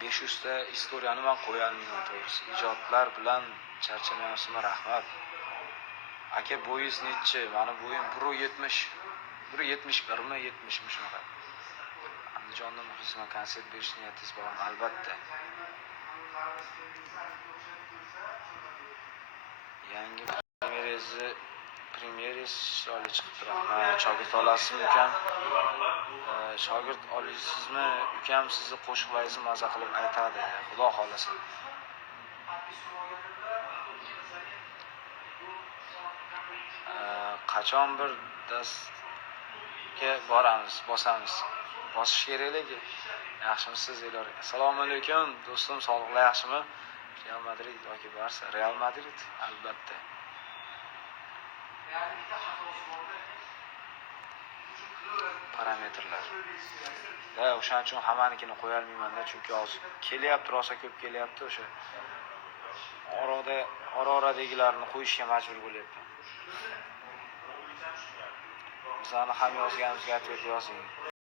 500 ta istoriyani men qo'ya olmayman to'g'risi. Ijodlar bilan charchamayapsizmi? Rahmat. Aka, bo'yingiz nechi? Meni bo'yim 1.70. 1.71mi, 70mi shunaqa. Andijonda muxlisman, konsert berish niyatingiz bormi? Albatta. Yangi premyerangiz chiroyli chiqib turadi. Shogird olasizmi ukam? Shogird olasizmi ukam? Sizni qo'shiqlaringizni maza qilib aytadi. Xudo xolasa. Qachon bir dastga bosamiz. Bosish kerak-ku. Yaxshimisiz Elor? Assalomu alaykum do'stim, sog'liqlar yaxshimi? Real Madrid yoki Barsa? Real Madrid albatta. Parametrlar. O'shaning uchun hammanikini qo'ya olmayman-da, chunki hozir kelyapti, rosa ko'p kelyapti, o'sha oradagilarni qo'yishga majbur bo'lyapman. Bizlarni ham yozganimizga atvet yozing.